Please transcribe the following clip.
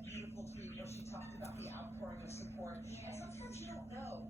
that beautiful tweet where she talked about the outpouring of support. And sometimes you don't know